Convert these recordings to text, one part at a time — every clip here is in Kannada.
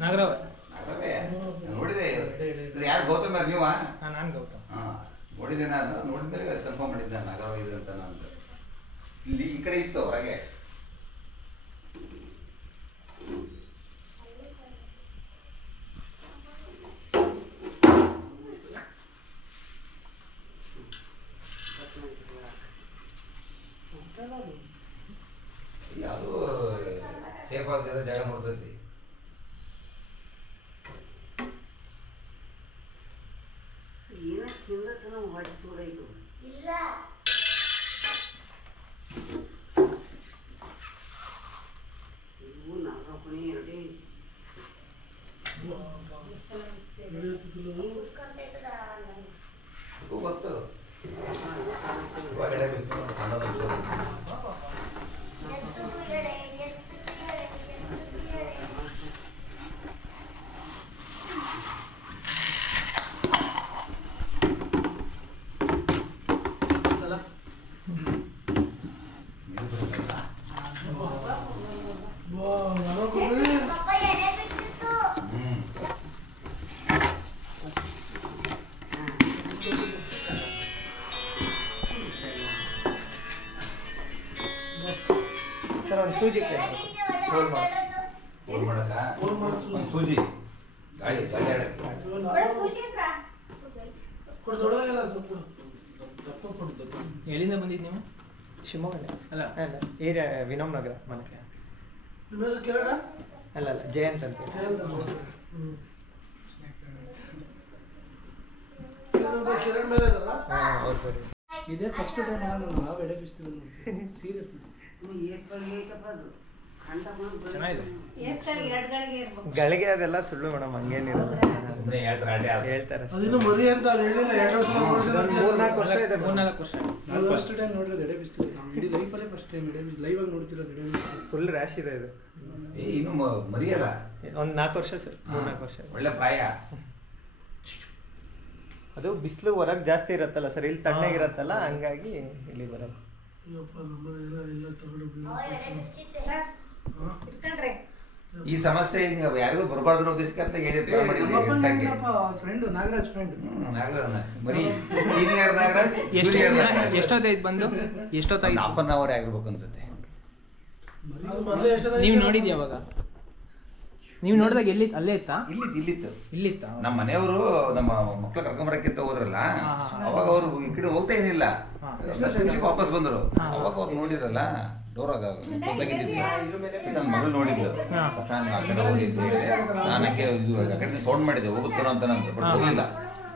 ನಾಗರಾವ್ ನೋಡಿದೆ ಯಾರು ಗೌತಮ್ ಯಾರು ನೀವ? ನಾನು ಗೌತಮ್. ನೋಡಿದೆ, ನಾನು ನೋಡಿದ್ಮೇಲೆ ಕನ್ಫರ್ಮ್ ಮಾಡಿದ್ದೆ ನಾಗರಾವ್ ಇದೆ ಅಂತ. ನಾನು ಇಲ್ಲಿ ಈ ಕಡೆ ಇತ್ತು ಹೊರಗೆ. ಅದು ಸೇಫ್ ಆಗದಿರೋ ಜಾಗ ನೋಡ್ತೈತಿ. ಗೊತ್ತು ಸರ್ ಒಂದು ಸೂಜಿ ಸೂಜಿ ಗಾಳಿ ಎಲ್ಲಿಂದ ಬಂದಿದ್ದು ನೀವು? ಶಿವಮೊಗ್ಗ ಅಲ್ಲ ಅಲ್ಲ ಏರಿಯಾ ವಿನೋಮ್ ನಗರ ಮನೆ. ಅಲ್ಲ ಅಲ್ಲ ಜಯಂತ್ ಅಂತ. ಇದೇ ಫಸ್ಟ್ ಟೈಮ್ ನಾವು ಎಡೆ ಬಿಸ್ತಿರೋದು ಸೀರಿಯಸ್ಲಿ. ಗಳಿಗೆ ಅದೆಲ್ಲ ಸುಳ್ಳು ಮೇಡಮ್, ಹಂಗೇನಿರಲ್ಲ. ಹೇಳ್ತಾರೆ. 3-4 ವರ್ಷ ಇದೆ. 3-4 ವರ್ಷ ಫಸ್ಟ್ ಟೈಮ್ ನೋಡಿರೋದು ಎಡೆ ಬಿಸ್ತಿರೋದು. ಇಡೀ ಲೈಫಲ್ಲೇ ಫಸ್ಟ್ ಟೈಮ್ ಎಡೆ ಬಿಸ್ ಲೈವ್ ಆಗಿ ನೋಡ್ತಿರೋದು ಎಡೆ ಬಿಸ್ತಿರೋದು. ಫುಲ್ ರ್ಯಾಶ್ ಇದೆ ಇದು. ಇನ್ನು ಮರಿಯಲ್ಲ. ಒಂದು 4 ವರ್ಷ ಸರ್, 3-4 ವರ್ಷ. ಒಳ್ಳೆ ಪ್ರಾಯ. ಅದು ಬಿಸಿಲು ಹೊರಗೆ ಜಾಸ್ತಿ ಇರತ್ತಲ್ಲ ಸರ್, ಇಲ್ಲಿ ತಣ್ಣಗಿರತ್ತಲ್ಲ, ಹಂಗಾಗಿ ಇಲ್ಲಿ ಬರಲ್ಲ. ಈ ಸಮಸ್ಯೆ ಯಾರಿಗೂ ಬರಬಾರ್ದು ಉದ್ದೇಶಕ್ಕೆ ಅಂತ ಹೇಳಿ ಫ್ರೆಂಡ್ ನಾಗರಾಜ್ ಫ್ರೆಂಡ್ ಬರೀ ಸೀನಿಯರ್ ನಾಗರಾಜ್. ಎಷ್ಟೊತ್ತಾಯ್ತು ಬಂದು? ಎಷ್ಟೊತ್ತಾಯ್ತು? ಹಾಫ್ ಅನ್ ಅವರ್ ಆಗಿರ್ಬೇಕು ಅನ್ಸುತ್ತೆ. ನೀವು ನೋಡಿದ್ಯಾ ಅವಾಗ? ನೀವು ನೋಡಿದಾಗ ಎಲ್ಲಿ ಅಲ್ಲೇ ಇತ್ತಾ? ಇಲ್ಲಿತ್ತ. ನಮ್ಮ ಮನೆಯವರು ನಮ್ಮ ಮಕ್ಳು ಕರ್ಕೊಂಬರಕ್ಕಿಂತ ಹೋದ್ರಲ್ಲ, ಅವಾಗ ಅವರು ಈ ಕಡೆ ಹೋಗ್ತಾ ಏನಿಲ್ಲ, ನಿಮಿಷಕ್ಕೆ ವಾಪಸ್ ಬಂದ್ರು. ಅವಾಗ ಅವ್ರು ನೋಡಿದ್ರಲ್ಲ ಡೋರ್ ನನ್ನ ಮಗಳು ನೋಡಿದ್ರು. ನಾನಕ್ಕೆ ಇದು ಆ ಕಡೆ ಸೌಂಡ್ ಮಾಡಿದ್ದೆ ಹೋಗುತ್ತೋ ಅಂತ ನಂದು, ಬಟ್ ಹೋಗಿಲ್ಲ.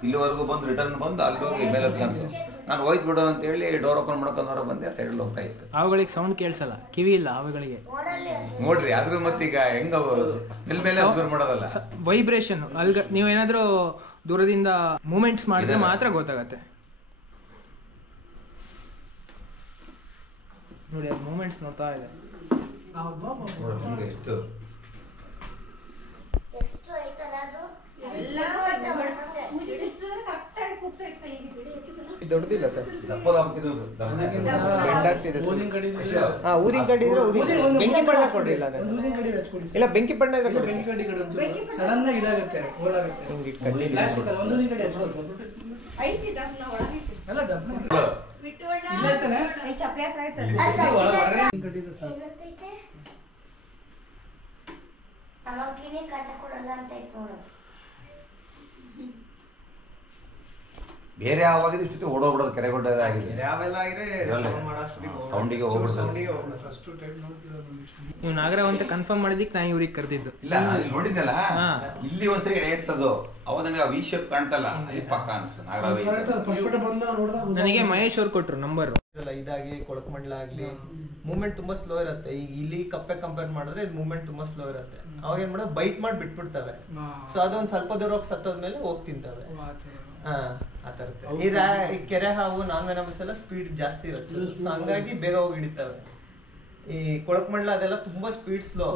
ಇಲ್ಲಿವರೆಗೂ ಬಂದು ರಿಟರ್ನ್ ಬಂದು ಅಲ್ಲಿ ಹೋಗಿ ಮೇಲೆ ಹತ್ಕೊಂಡು ನಾನು ಹೋಯ್ತು ಬಿಡು ಅಂತ ಹೇಳಿ ಡೋರ್ ಓಪನ್ ಮಾಡ್ಕೊಂಡವ್ರ ಬಂದೆ. ಆ ಸೈಡಲ್ಲಿ ಹೋಗ್ತಾ ಇತ್ತು. ಅವುಗಳಿಗೆ ಸೌಂಡ್ ಕೇಳಿಸಲ್ಲ, ಕಿವಿ ಇಲ್ಲ ಅವುಗಳಿಗೆ. ನೋಡ್ರಿ ಆದ್ರೂ ಮತ್ತೀಗ ಹೆಂಗ ಸ್ಮೆಲ್ ಮೇಲೆ ಅಬ್ಸರ್ವ್ ಮಾಡೋದಲ್ಲ, ವೈಬ್ರೇಷನ್. ನೀವೇನಾದ್ರೂ ದೂರದಿಂದ ಮೂಮೆಂಟ್ಸ್ ಮಾಡಿದ್ರೆ ಮಾತ್ರ ಗೊತ್ತಾಗತ್ತೆ. ನೋಡಿ ಅದು ಮೂಮೆಂಟ್ಸ್ ನೋಡ್ತಾ ಇದೆ. ಎಷ್ಟು ದೊಡ್ಡದಿಲ್ಲ ಸರ್, ಬೆಂಡಾಗ್ತಿದೆ ಸರ್. ಊದಿನ ಕಡಿ ಇದ್ರೆ ಬೆಂಕಿ ಬಣ್ಣ ಕೊಡ್ರಿ. ಇಲ್ಲ ಇಲ್ಲ ಬೆಂಕಿ ಬಣ್ಣ ಇದ್ರೆ ಕೊಡಿ. ಬೇರೆ ಯಾವಾಗ ಇಷ್ಟು ಓಡೋಗ್ಬಿಡೋದು ಕೆರೆಗೊಂಡಾಗಿದೆ. ಸೌಂಡಿಗೆ ಹೋಗ್ಬಿಡ್ತಾರೆ. ನೀವು ನಾಗರಾವ್ ಅಂತ ಕನ್ಫರ್ಮ್ ಮಾಡಿದ್ದಕ್ಕೆ ನಾನು ಇವ್ರಿಗೆ ಕರೆದಿದ್ದು. ಇಲ್ಲ ನೋಡಿದ್ನಲ್ಲ, ಇಲ್ಲಿ ಒಂದ್ಸರಿ ಎಡೆ ಎತ್ತದು ಅವ ನನಗೆ ವಿ ಶೇಪ್ ಕಾಣ್ತಲ್ಲ, ಅಲ್ಲಿ ಪಕ್ಕ ಅನಿಸ್ತು ನಾಗರಾವ್. ನನಗೆ ಮಹೇಶ್ ಅವ್ರು ಕೊಟ್ರು ನಂಬರ್. ಇದಾಗಿ ಕೊಳಕಮಂಡ್ಲ ಆಗ್ಲಿ ಮೂವ್ಮೆಂಟ್ ತುಂಬಾ ಸ್ಲೋ ಇರುತ್ತೆ. ಈಗ ಇಲ್ಲಿ ಕಪ್ಪೆ ಕಂಪೇರ್ ಮಾಡಿದ್ರೆ ಇದು ಮೂವ್ಮೆಂಟ್ ತುಂಬಾ ಸ್ಲೋ ಇರುತ್ತೆ. ಅವಾಗ ಏನ್ ಮಾಡೋದು ಬೈಟ್ ಮಾಡಿ ಬಿಟ್ಬಿಡ್ತವೆ. ಸೊ ಅದೊಂದ್ ಸ್ವಲ್ಪ ದೂರ ಹೋಗಿ ಸತ್ತೋದ್ಮೇಲೆ ಹೋಗಿ ತಿಂತವೆ. ಆತರತ್ತೆ. ಈ ಕೆರೆ ಹಾವು ನಾನ್ ವೆನಮಸ್ ಎಲ್ಲ ಸ್ಪೀಡ್ ಜಾಸ್ತಿ ಇರುತ್ತೆ. ಸೊ ಹಂಗಾಗಿ ಬೇಗ ಹೋಗಿ ಹಿಡಿತವೆ. ಈ ಕೊಳಕಮಂಡ್ಲ ಅದೆಲ್ಲ ತುಂಬಾ ಸ್ಪೀಡ್ ಸ್ಲೋ.